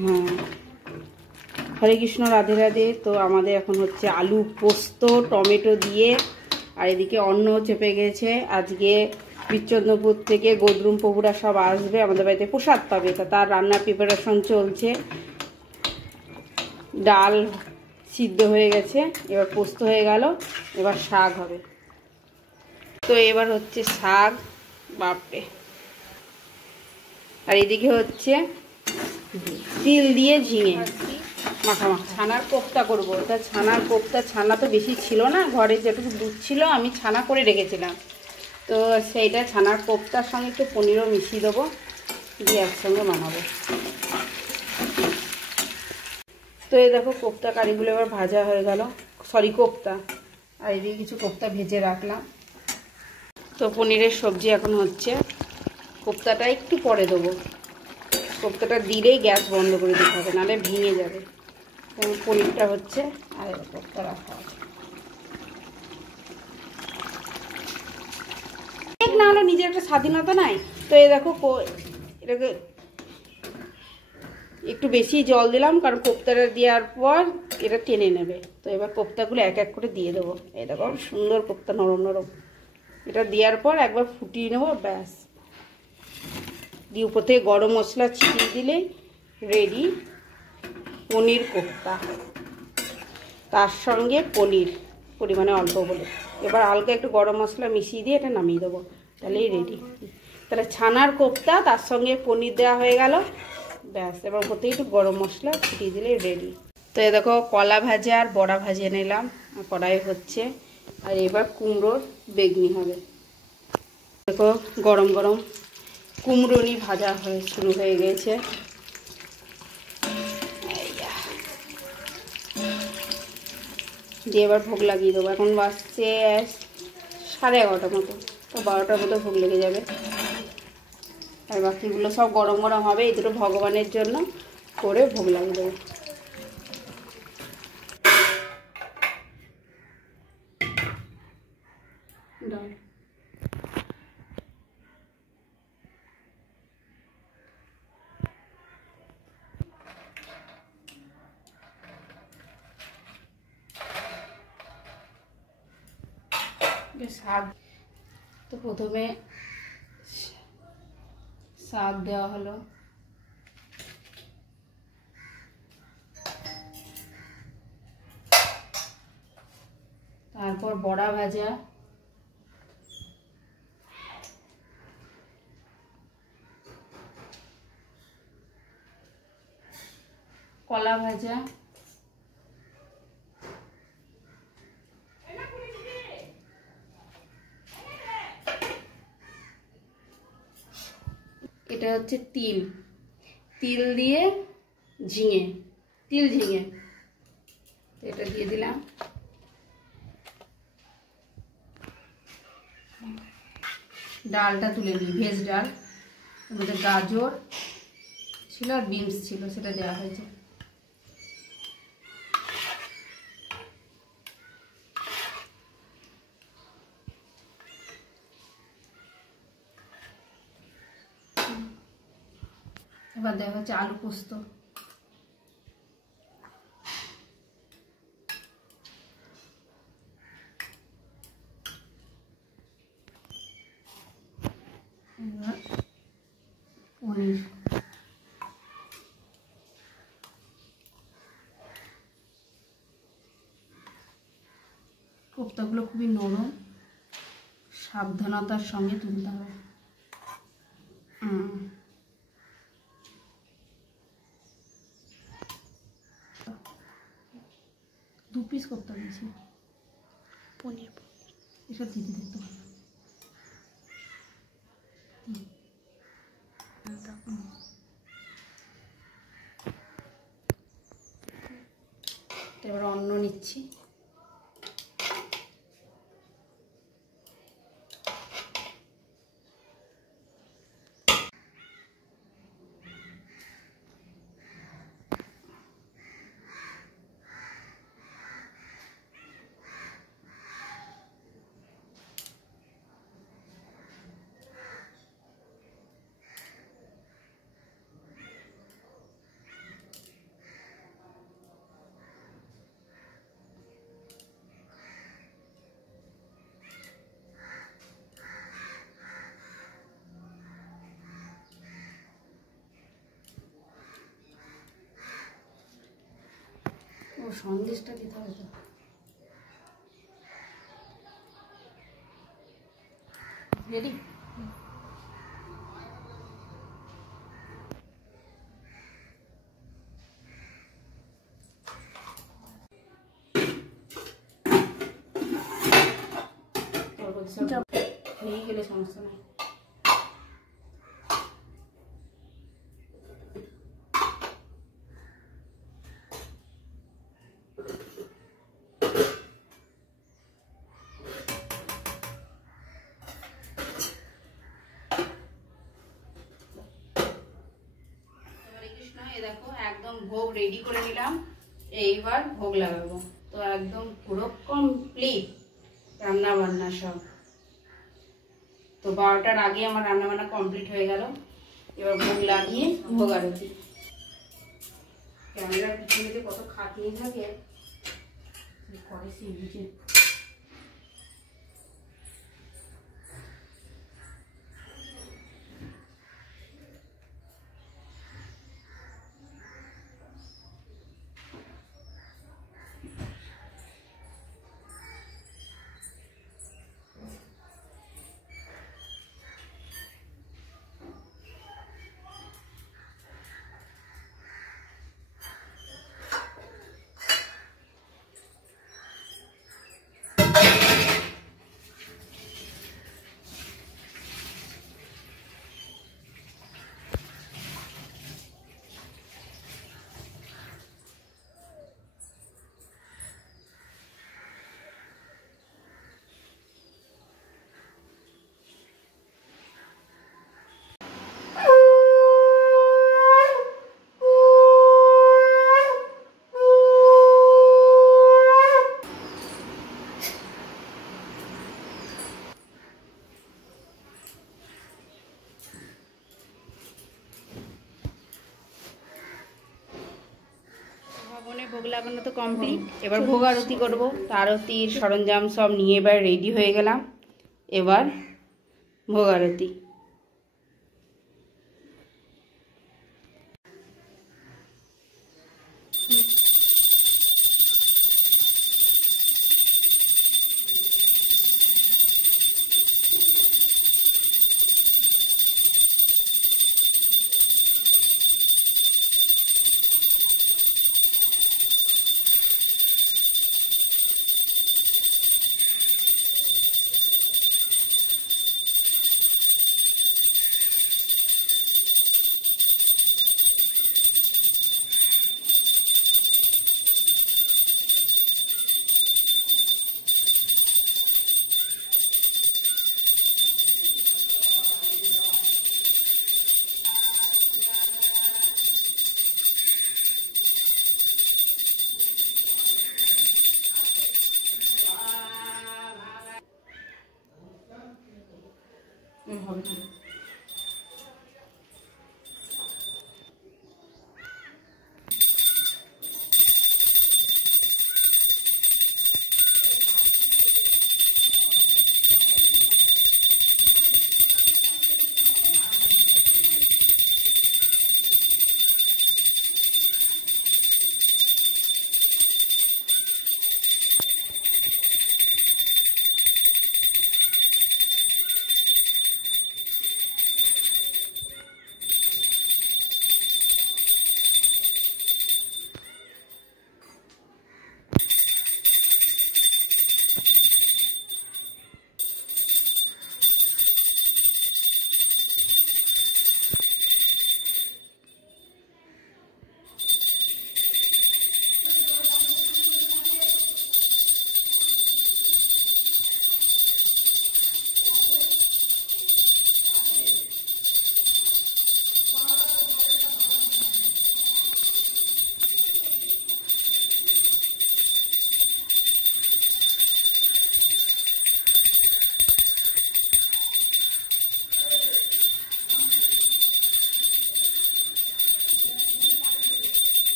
হ্যাঁ, হরে কৃষ্ণ, রাধে রাধে। তো আমাদের এখন হচ্ছে আলু পোস্ত টমেটো দিয়ে, আর এদিকে অন্ন চেপে গেছে। আজকে বিচ্চন্দ্রপুর থেকে গদরুম প্রভুরা সব আসবে, আমাদের বাড়িতে প্রসাদ পাবে, তা তার রান্নার প্রিপারেশন চলছে। ডাল সিদ্ধ হয়ে গেছে, এবার পোস্ত হয়ে গেল, এবার শাক হবে। তো এবার হচ্ছে শাক, বাপরে। আর এদিকে হচ্ছে তিল দিয়ে ঝিঙে মাখা ছানার কোপ্তা করবো। তা ছানার কোপ্তা, ছানা তো বেশি ছিল না, ঘরে যেটুকু দুধ ছিল আমি ছানা করে রেখেছিলাম। তো সেইটা ছানার কোপ্তার সঙ্গে একটু পনিরও মিশিয়ে দেবো, দিয়ে একসঙ্গে বানাবো। তো এই দেখো কোপ্তা কারিগুলো এবার ভাজা হয়ে গেল, সরি কোপ্তা। আর এদিকে কিছু কোপ্তা ভেজে রাখলাম। তো পনিরের সবজি এখন হচ্ছে, কোপ্তাটা একটু পরে দেবো। কোপ্তাটা দিলেই গ্যাস বন্ধ করে দিতে হবে, নাহলে ভেঙে যাবে। পনিরটা হচ্ছে, আর কোপ্তা রাখা আছে। না হলো নিজের একটা স্বাধীনতা নাই। তো এই দেখো এটাকে একটু বেশি জল দিলাম, কারণ কোপ্তাটা দেওয়ার পর এটা টেনে নেবে। তো এবার কোপ্তাগুলো এক এক করে দিয়ে দেবো। এই দেখো সুন্দর কোপ্তা, নরম নরম। এটা দেওয়ার পর একবার ফুটিয়ে নেবো, ব্যাস। দিয়ে উপর থেকে গরম মশলা ছিটিয়ে দিলেই রেডি পনির কোপ্তা। তার সঙ্গে পনির পরিমাণে অল্প বলে, এবার হালকা একটু গরম মশলা মিশিয়ে দিয়ে এটা নামিয়ে দেবো, তাহলেই রেডি। তাহলে ছানার কোপ্তা তার সঙ্গে পনির দেওয়া হয়ে গেল, ব্যাস। এবার উপর থেকে একটু গরম মশলা ছিটিয়ে দিলেই রেডি। তো এ দেখো কলা ভাজা আর বড়া ভাজিয়ে নিলাম, কড়াই হচ্ছে। আর এবার কুমড়োর বেগনি হবে। দেখো গরম গরম কুমড়োনি ভাজা শুরু হয়ে গেছে। দিয়ে এবার ভোগ লাগিয়ে দেবো। এখন বাজছে 11:30 মতো, তো 12টার মতো ভোগ লেগে যাবে। আর বাকিগুলো সব গরম গরম হবে, এই দুটো ভগবানের জন্য করে ভোগ লাগিয়ে দেবো। শাক, তো প্রথমে শাক দেওয়া হলো, তারপর বড়া ভাজা, কলা ভাজা, এটা হচ্ছে তিল দিয়ে ঝিঙে, তিল ঝিঙে, এটা দিয়ে দিলাম। ডালটা তুলে নিই, ভেজ ডাল, এর মধ্যে গাজর ছিল আর বিনস ছিল, সেটা দেওয়া হয়েছে। এবার দেওয়া হচ্ছে আলু পোস্ত। এবার পনির, কোপ্তাগুলো খুবই নরম, সাবধানতার সঙ্গে তুলতে হবে। 2 পিস কোপ্তা দিয়েছি, পনির এসব দিতে দেখতে হবে। এবার অন্ন নিচ্ছি। সন্দেশটা দিতে হবে তো। রেডি? হয়ে গেলে সমস্যা নেই। দেখো একদম ভোগ রেডি করে নিলাম, এইবার ভোগ লাগাবো। তো একদম পুরো কমপ্লিট রান্না বান্না সব। তো 12টার আগে আমার রান্না বান্না কমপ্লিট হয়ে গেল। এবার ভোগ লাগিয়ে ভোগ আরতি। ক্যামেরার পিছনে যে কত খাটনি থাকে করে সে বুঝে। ভোগ লাগানো তো কমপ্লিট, এবার ভোগ আরতি করবো। তো আরতির সরঞ্জাম সব নিয়ে এবার রেডি হয়ে গেলাম। এবার ভোগ আরতি।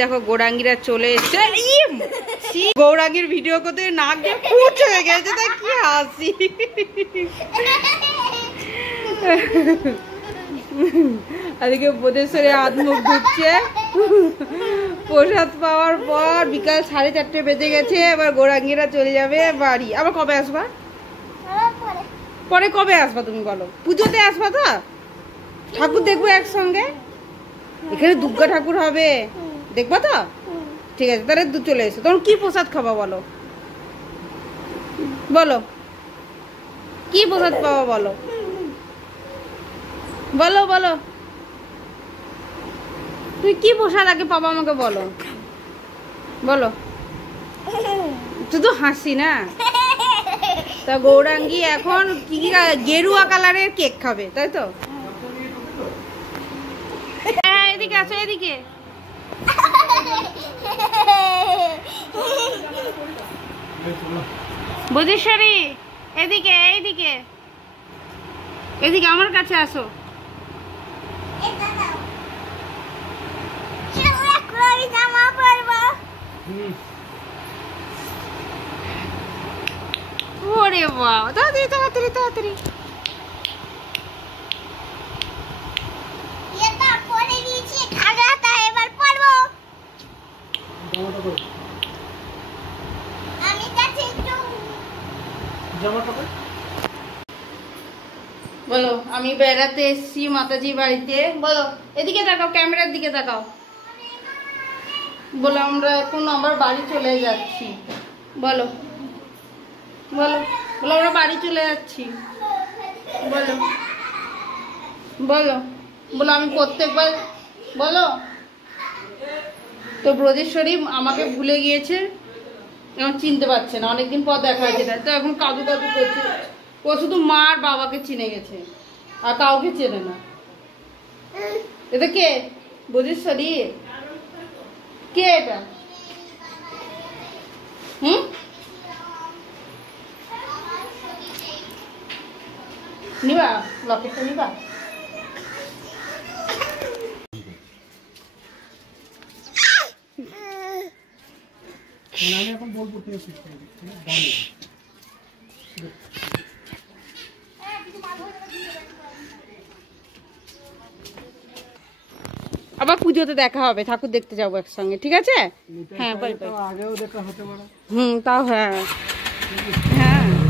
দেখো গৌরাঙ্গীরা চলে এসছে। গৌরাঙ্গীর ভিডিও করতে নাক দিয়ে ফুট হয়ে গেছে, তা কি হাসি। আজকে বোধেশ্বরে হাত মুখ ধুচ্ছে প্রসাদ পাওয়ার পর। বিকাল 4:30 বেজে গেছে, এবার গৌরাঙ্গীরা চলে যাবে বাড়ি। আবার কবে আসবা? পরে কবে আসবা তুমি বলো? পুজোতে আসবা তো? ঠাকুর দেখবো একসঙ্গে, এখানে দুর্গা ঠাকুর হবে, দেখবা তো? ঠিক আছে, তাহলে চলে এসো। তখন কি প্রসাদ খাবা বলো? বলো কি প্রসাদ পাবা বলো? বলো বলো তুমি কি প্রসাদ আগে পাবা আমাকে বলো। বলো, তুই তো হাসি না। তা গৌরাঙ্গী এখন কি গেরুয়া কালারের কেক খাবে, তাই তো? হ্যাঁ, এদিকে আসো, এদিকে। বুদ্ধেশ্বরী এদিকে, এইদিকে, এদিকে আমার কাছে আসো। ওরে বাবা, তাড়াতাড়ি তাড়াতাড়ি তাড়াতাড়ি। বলো, আমি বেড়াতে এসছি মাতাজি বাড়িতে। বলো, এদিকে তাকাও, ক্যামেরার দিকে তাকাও। বলো, আমরা এখন আবার বাড়ি চলে যাচ্ছি। বলো বলো বলো, আমরা বাড়ি চলে যাচ্ছি। বলো বলো বলো, আমি প্রত্যেকবার বলো তো। ব্রজেশ্বরী আমাকে ভুলে গিয়েছে, এখন চিনতে পারছে না, অনেকদিন পর দেখা হয়েছে না, তো এখন কাদু কাদু করছে। ও শুধু মা আর বাবাকে চিনে গেছে, আর কাউকে চেনে না। এটা কে? ব্রজেশ্বরী কে এটা? নিবা লকেটটা, নিবা? এখন বলবো আবার পুজোতে দেখা হবে, ঠাকুর দেখতে যাবো একসঙ্গে, ঠিক আছে? হ্যাঁ, আগেও দেখা হতে পারে। তাও হ্যাঁ হ্যাঁ।